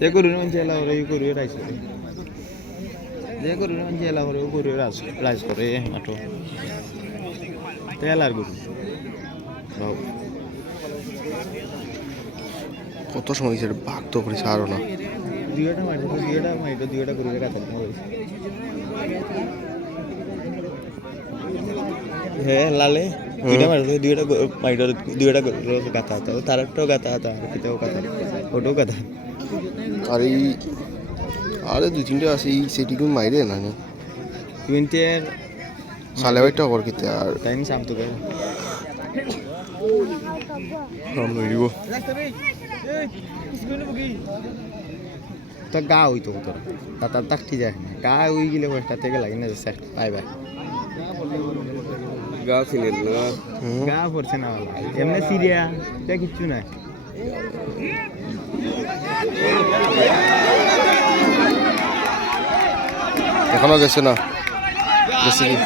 যে গরু মানুষ এলা করে গরু রাইজ করে যে গরু মানুষ এলা করে গরু রাইজ করে মাঠো তেলার গরু কত সময় হয়েছে ভাগ তো করেছে আরো না দুইটা মাইটো দুইটা গরু কাটা হ্যাঁ লালে দুইটা মাইটো দুইটা গরু গাতা হতো তার একটাও গাতা হতো আর কিটাও গাতা ওটাও গাতা আর এই আরে দুই তিনটে আছে এই সেটিগুলো মাইরে না টুয়েন্টির সালে বাইটা কর কিতে আর টাইম সাম তো গে লইব তো গা হইতো তোরা তার তাকটি যায় না গা হই গেলে কয়েকটা থেকে লাগে না যে পাইবা গা ছিলেন না গা পড়ছে না এমনি সিরিয়া এটা কিচ্ছু নাই এখনো গেছে না গেছে কি